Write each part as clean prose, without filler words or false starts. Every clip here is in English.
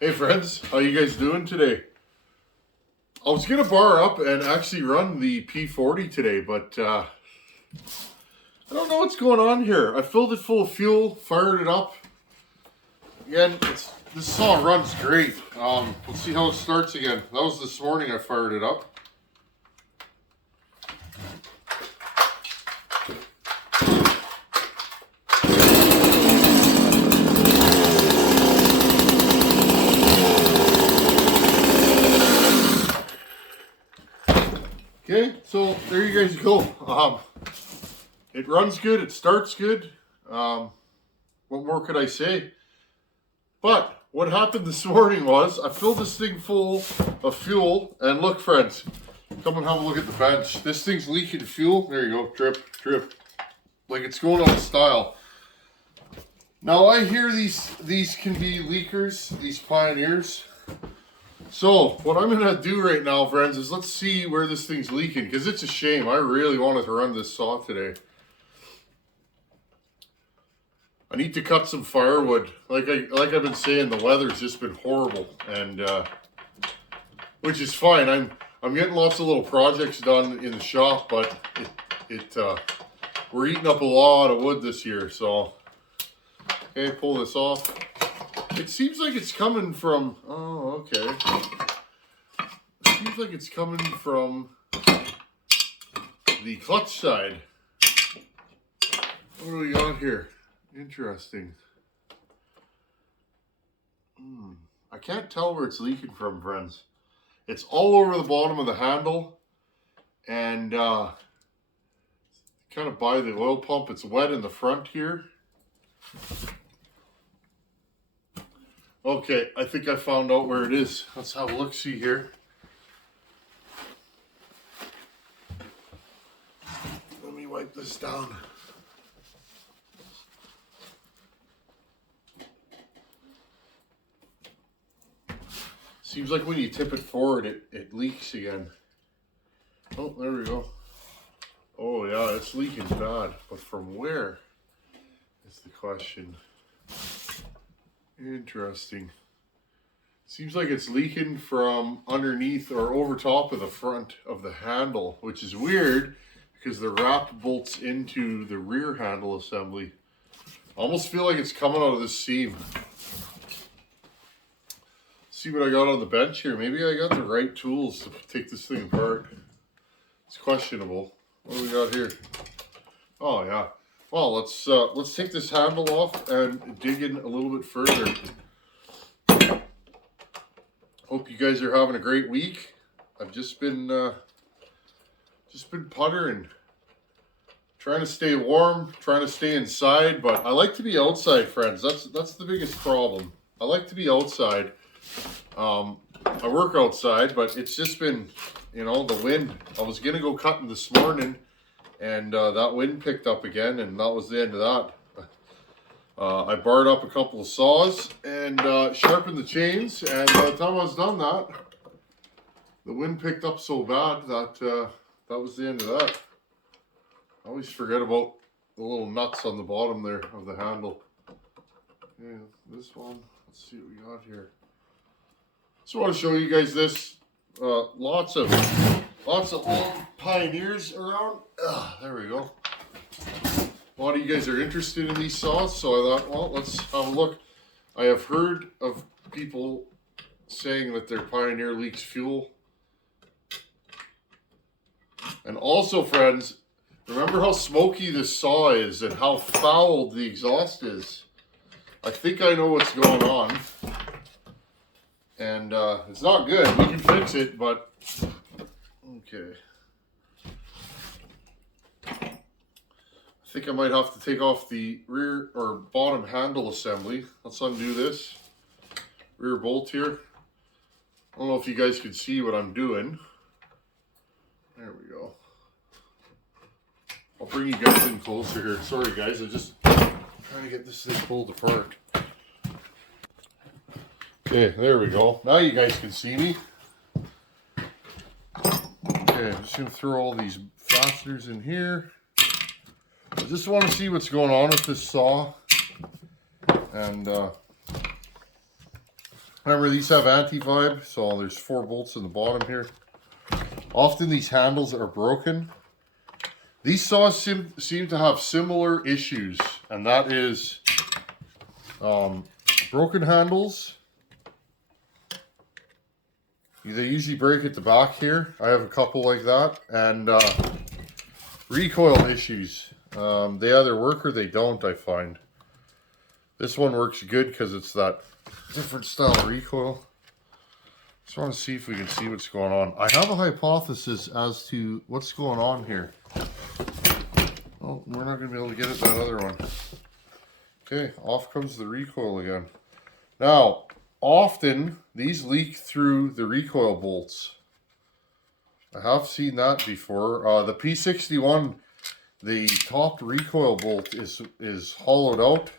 Hey friends, how you guys doing today? I was gonna bar up and actually run the p40 today, but I don't know what's going on here. I filled it full of fuel, fired it up. Again, this saw runs great. We'll see how it starts again. That was this morning I fired it up. Okay, so there you guys go. It runs good, it starts good. What more could I say? But what happened this morning was I filled this thing full of fuel, and look friends, come and have a look at the bench. This thing's leaking fuel. There you go, drip, drip. Like it's going out of style. Now I hear these can be leakers, these Pioneers. So what I'm gonna do right now, friends, is let's see where this thing's leaking, because it's a shame. I really wanted to run this saw today. I need to cut some firewood. Like I've been saying, the weather's just been horrible, and which is fine. I'm getting lots of little projects done in the shop, but we're eating up a lot of wood this year. So okay, pull this off. It seems like it's coming from, oh, okay. It seems like it's coming from the clutch side. What do we got here? Interesting. I can't tell where it's leaking from, friends. It's all over the bottom of the handle and kind of by the oil pump. It's wet in the front here. Okay, I think I found out where it is. Let's have a look-see here. Let me wipe this down. Seems like when you tip it forward, it leaks again. Oh, there we go. Oh yeah, it's leaking bad. But from where is the question. Interesting. Seems like it's leaking from underneath or over top of the front of the handle, which is weird because the wrap bolts into the rear handle assembly. I almost feel like it's coming out of this seam. See what I got on the bench here. Maybe I got the right tools to take this thing apart. It's questionable. What do we got here? Oh yeah. Well, let's take this handle off and dig in a little bit further. Hope you guys are having a great week. I've just been puttering, trying to stay warm, trying to stay inside. But I like to be outside, friends. That's the biggest problem. I like to be outside. I work outside, but it's just been, you know, the wind. I was gonna go cutting this morning. And that wind picked up again, and that was the end of that. I barred up a couple of saws and sharpened the chains, and by the time I was done that, the wind picked up so bad that that was the end of that. I always forget about the little nuts on the bottom there of the handle. Yeah, this one, let's see what we got here. Just want to show you guys this. Lots of old Pioneers around. There we go. A lot of you guys are interested in these saws, so I thought, well, let's have a look. I have heard of people saying that their Pioneer leaks fuel. And also, friends, remember how smoky this saw is and how foul the exhaust is. I think I know what's going on. And it's not good. We can fix it, but okay. I think I might have to take off the rear or bottom handle assembly. Let's undo this rear bolt here. I don't know if you guys can see what I'm doing. There we go. I'll bring you guys in closer here. Sorry guys, I'm just trying to get this thing pulled apart. Okay, there we go. Now you guys can see me. Okay, I'm just going to throw all these fasteners in here. This just want to see what's going on with this saw. And remember, these have anti-vibe, so there's 4 bolts in the bottom here. Often these handles are broken. These saws seem to have similar issues, and that is broken handles. They usually break at the back here. I have a couple like that. And recoil issues. They either work or they don't, I find. This one works good because it's that different style of recoil. Just want to see if we can see what's going on. I have a hypothesis as to what's going on here. Oh, we're not going to be able to get at that other one. Okay, off comes the recoil again. Now, often these leak through the recoil bolts. I have seen that before. The P61, the top recoil bolt is hollowed out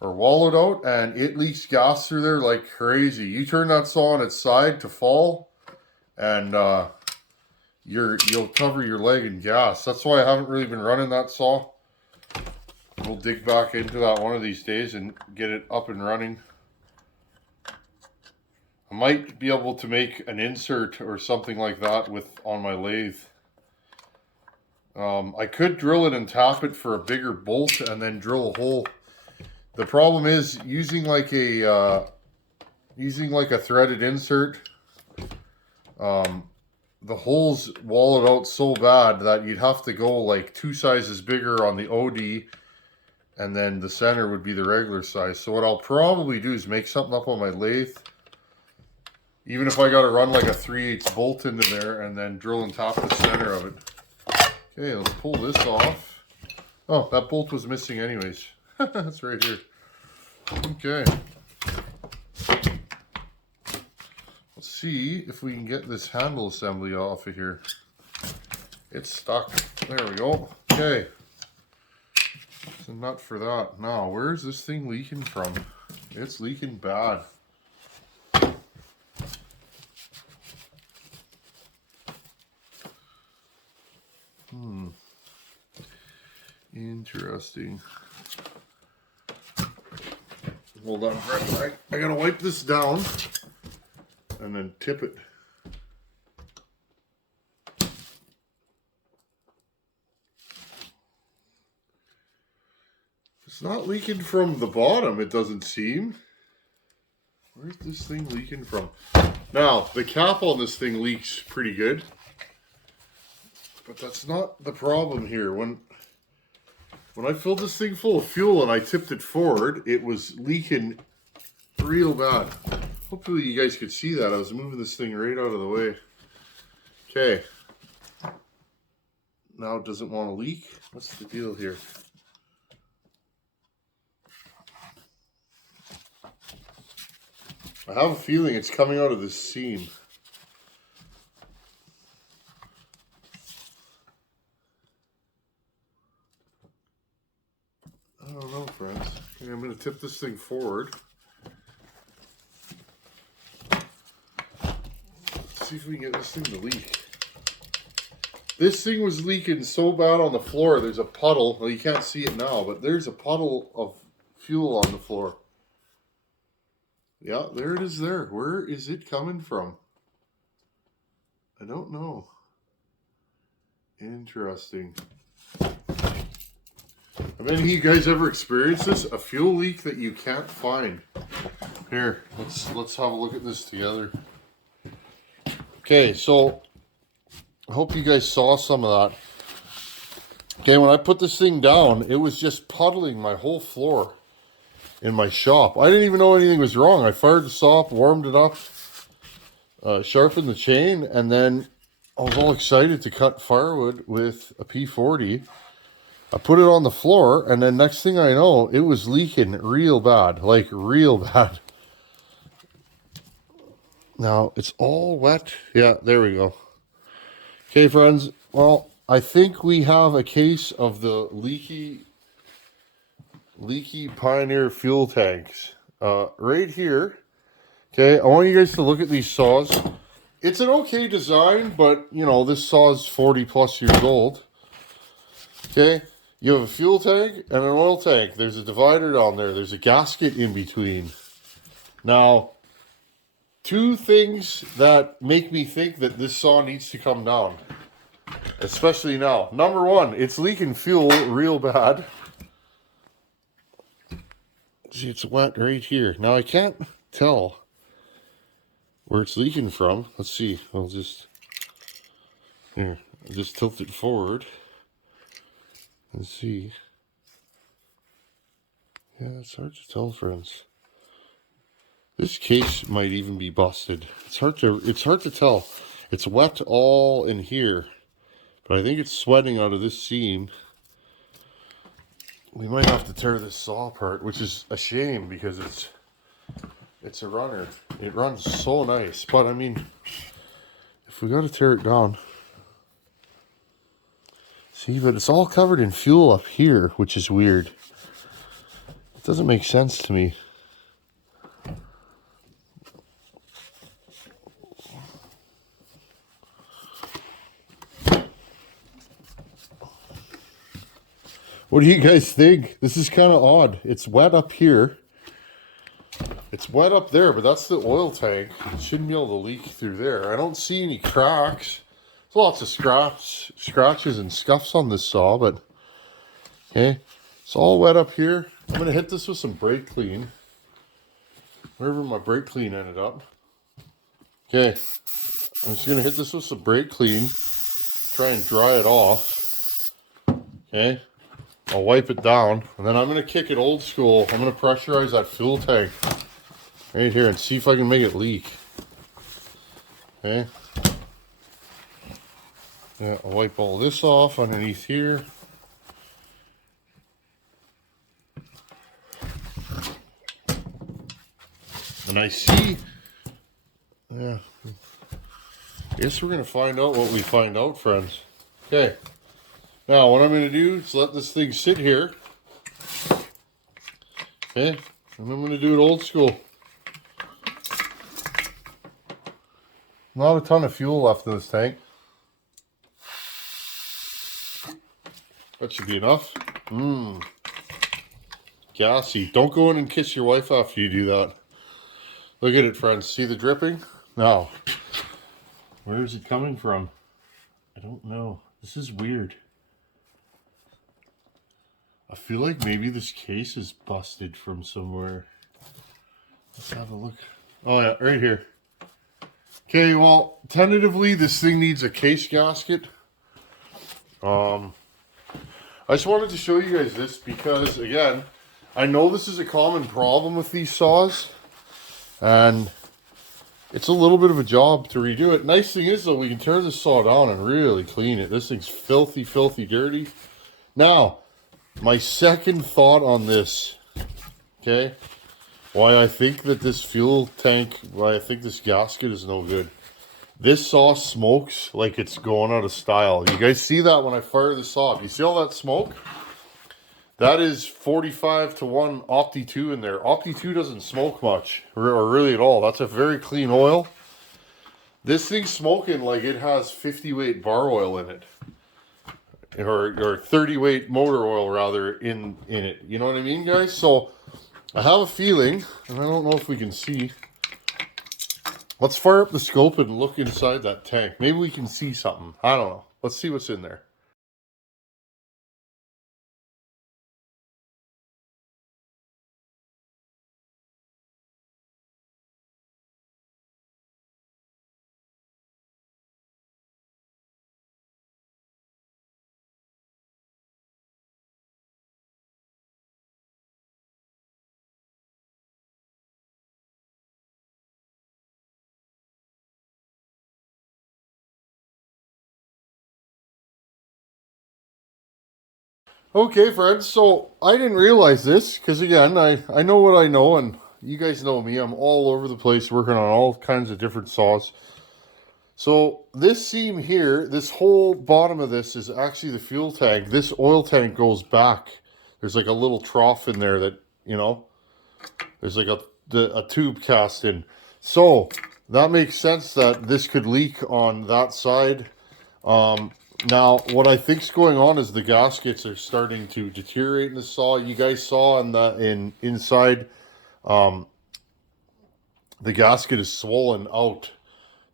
or wallowed out, and it leaks gas through there like crazy. You turn that saw on its side to fall, and you'll cover your leg in gas. That's why I haven't really been running that saw. We'll dig back into that one of these days and get it up and running. I might be able to make an insert or something like that on my lathe. I could drill it and tap it for a bigger bolt and then drill a hole. The problem is using like a threaded insert. The holes wall it out so bad that you'd have to go like 2 sizes bigger on the OD, and then the center would be the regular size. So what I'll probably do is make something up on my lathe. Even if I got to run like a 3/8 bolt into there and then drill and tap the center of it. Okay, let's pull this off. Oh, that bolt was missing anyways. That's right here. Okay. Let's see if we can get this handle assembly off of here. It's stuck. There we go. Okay. It's a nut for that. Now, where's this thing leaking from? It's leaking bad. Interesting. Hold on for a sec. I gotta wipe this down and then tip it. It's not leaking from the bottom, it doesn't seem. Where's this thing leaking from? Now, the cap on this thing leaks pretty good. But that's not the problem here. When I filled this thing full of fuel and I tipped it forward, it was leaking real bad. Hopefully you guys could see that. I was moving this thing right out of the way. Okay. Now it doesn't want to leak. What's the deal here? I have a feeling it's coming out of this seam. I don't know, friends. Okay, I'm going to tip this thing forward. Let's see if we can get this thing to leak. This thing was leaking so bad on the floor. There's a puddle. Well, you can't see it now, but there's a puddle of fuel on the floor. Yeah, there it is there. Where is it coming from? I don't know. Interesting. Have any of you guys ever experienced this? A fuel leak that you can't find. Here, let's have a look at this together. Okay, so I hope you guys saw some of that. Okay, when I put this thing down, it was just puddling my whole floor in my shop. I didn't even know anything was wrong. I fired the saw up, warmed it up, sharpened the chain, and then I was all excited to cut firewood with a P40. I put it on the floor, and then next thing I know, it was leaking real bad, like real bad. Now, it's all wet. Yeah, there we go. Okay, friends. Well, I think we have a case of the leaky Pioneer fuel tanks. Right here. Okay, I want you guys to look at these saws. It's an okay design, but, you know, this saw is 40 plus years old. Okay. You have a fuel tank and an oil tank. There's a divider down there. There's a gasket in between. Now, two things that make me think that this saw needs to come down. Especially now. Number one, it's leaking fuel real bad. See, it's wet right here. Now, I can't tell where it's leaking from. Let's see. I'll just tilt it forward and see. Yeah, it's hard to tell, friends. This case might even be busted. It's hard to tell. It's wet all in here, but I think it's sweating out of this seam. We might have to tear this saw apart, which is a shame because it's a runner. It runs so nice, but I mean, if we got to tear it down. See, but it's all covered in fuel up here, which is weird. It doesn't make sense to me. What do you guys think? This is kind of odd. It's wet up here. It's wet up there, but that's the oil tank. It shouldn't be able to leak through there. I don't see any cracks. There's lots of scratches and scuffs on this saw, but okay. It's all wet up here. I'm going to hit this with some brake clean. Wherever my brake clean ended up. Okay. I'm just going to hit this with some brake clean. Try and dry it off. Okay. I'll wipe it down, and then I'm going to kick it old school. I'm going to pressurize that fuel tank right here and see if I can make it leak. Okay. Yeah, I'll wipe all this off underneath here. And I see, yeah, I guess we're going to find out what we find out, friends. Okay. Now, what I'm going to do is let this thing sit here. Okay, and I'm going to do it old school. Not a ton of fuel left in this tank. That should be enough. Gassy. Don't go in and kiss your wife after you do that. Look at it, friends. See the dripping? Now, where is it coming from? I don't know. This is weird. I feel like maybe this case is busted from somewhere. Let's have a look. Oh yeah, right here. Okay, well, tentatively this thing needs a case gasket. I just wanted to show you guys this because, again, I know this is a common problem with these saws. And it's a little bit of a job to redo it. Nice thing is, though, we can tear this saw down and really clean it. This thing's filthy, filthy dirty. Now, my second thought on this, okay, why I think that this fuel tank, why I think this gasket is no good. This saw smokes like it's going out of style. You guys see that when I fire this off? You see all that smoke? That is 45 to 1 Opti 2 in there. Opti 2 doesn't smoke much, or really at all. That's a very clean oil. This thing's smoking like it has 50 weight bar oil in it. Or 30 weight motor oil rather in it. You know what I mean, guys? So I have a feeling, and I don't know if we can see. Let's fire up the scope and look inside that tank. Maybe we can see something. I don't know. Let's see what's in there. Okay, friends, so I didn't realize this, because again, I know what I know, and you guys know me. I'm all over the place working on all kinds of different saws. So this seam here, this whole bottom of this is actually the fuel tank. This oil tank goes back. There's like a little trough in there that, you know, there's like a tube cast in. So that makes sense that this could leak on that side. Now, what I think's going on is the gaskets are starting to deteriorate in the saw. You guys saw inside, the gasket is swollen out.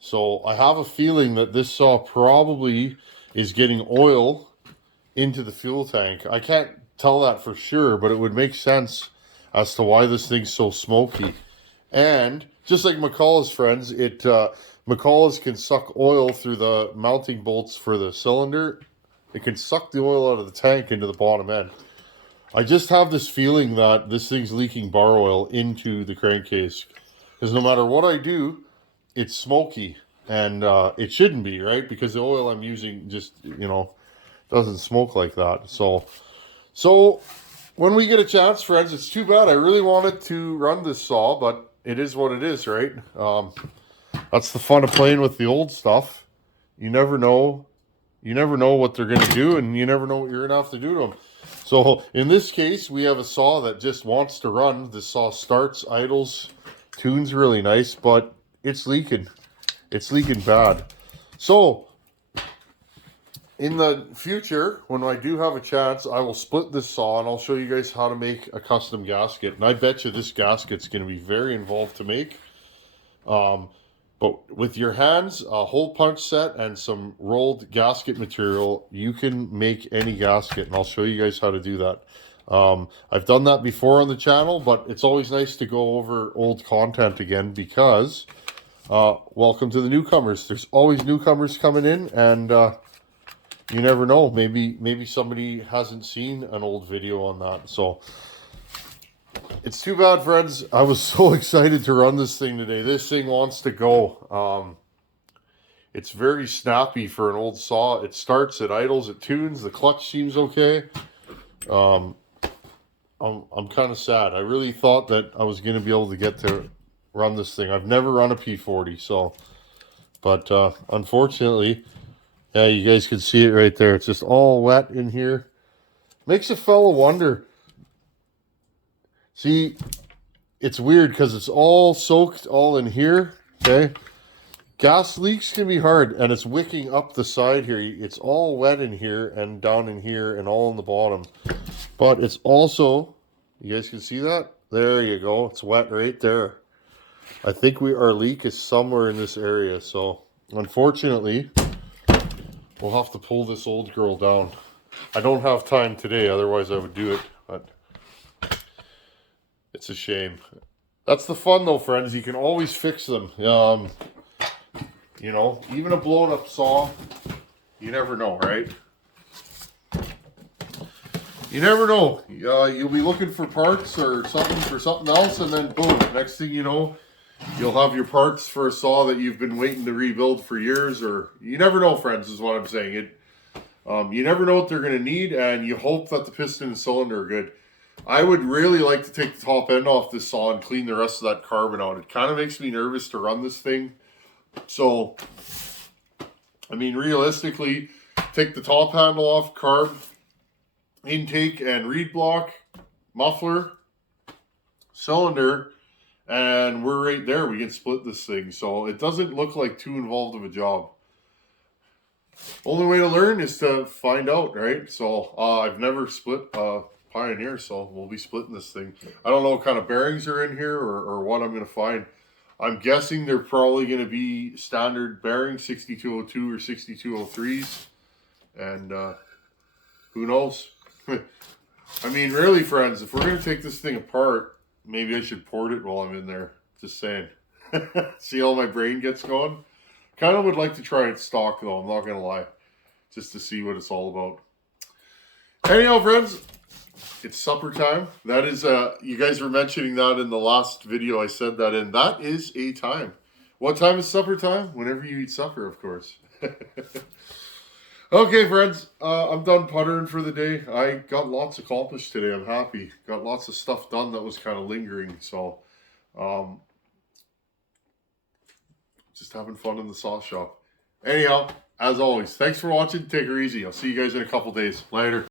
So I have a feeling that this saw probably is getting oil into the fuel tank. I can't tell that for sure, but it would make sense as to why this thing's so smoky. And just like McCullough's friends, McCullough's can suck oil through the mounting bolts for the cylinder. It can suck the oil out of the tank into the bottom end. I just have this feeling that this thing's leaking bar oil into the crankcase. Because no matter what I do, it's smoky. And it shouldn't be, right? Because the oil I'm using just, doesn't smoke like that. So when we get a chance, friends, it's too bad. I really wanted to run this saw, but it is what it is, right? That's the fun of playing with the old stuff. You never know. You never know what they're going to do, and you never know what you're going to have to do to them. So in this case, we have a saw that just wants to run. The saw starts, idles, tunes really nice, but it's leaking. It's leaking bad. So in the future, when I do have a chance, I will split this saw and I'll show you guys how to make a custom gasket. And I bet you this gasket's going to be very involved to make. But with your hands, a hole punch set, and some rolled gasket material, you can make any gasket. And I'll show you guys how to do that. I've done that before on the channel, but it's always nice to go over old content again because welcome to the newcomers. There's always newcomers coming in, and you never know. Maybe somebody hasn't seen an old video on that. So it's too bad, friends. I was so excited to run this thing today. This thing wants to go. It's very snappy for an old saw. It starts, it idles, it tunes. The clutch seems okay. I'm kind of sad. I really thought that I was going to be able to get to run this thing. I've never run a P40, so. But unfortunately, yeah, you guys can see it right there. It's just all wet in here. Makes a fella wonder. See, it's weird because it's all soaked all in here, okay? Gas leaks can be hard, and it's wicking up the side here. It's all wet in here and down in here and all in the bottom. But it's also, you guys can see that? There you go. It's wet right there. I think our leak is somewhere in this area. So, unfortunately, we'll have to pull this old girl down. I don't have time today, otherwise I would do it, but it's a shame. That's the fun though, friends. You can always fix them. Even a blown up saw, you never know, right? You never know. You'll be looking for parts or something for something else, and then boom, next thing you know, you'll have your parts for a saw that you've been waiting to rebuild for years, or you never know, friends, is what I'm saying. You never know what they're going to need, and you hope that the piston and cylinder are good. I would really like to take the top end off this saw and clean the rest of that carbon out. It kind of makes me nervous to run this thing. So, I mean, realistically, take the top handle off, carb, intake and reed block, muffler, cylinder, and we're right there. We can split this thing. So it doesn't look like too involved of a job. Only way to learn is to find out, right? So I've never split Pioneer, so we'll be splitting this thing. I don't know what kind of bearings are in here or what I'm going to find. I'm guessing they're probably going to be standard bearings, 6202 or 6203s. And who knows? I mean, really, friends, if we're going to take this thing apart, maybe I should port it while I'm in there. Just saying. See how my brain gets going? Kind of would like to try it stock, though. I'm not going to lie. Just to see what it's all about. Anyhow, friends, it's supper time. That is, you guys were mentioning that in the last video. I said that in. That is a time. What time is supper time? Whenever you eat supper, of course. Okay, friends, I'm done puttering for the day. I got lots accomplished today. I'm happy. Got lots of stuff done that was kind of lingering. So, just having fun in the saw shop. Anyhow, as always, thanks for watching. Take her easy. I'll see you guys in a couple days. Later.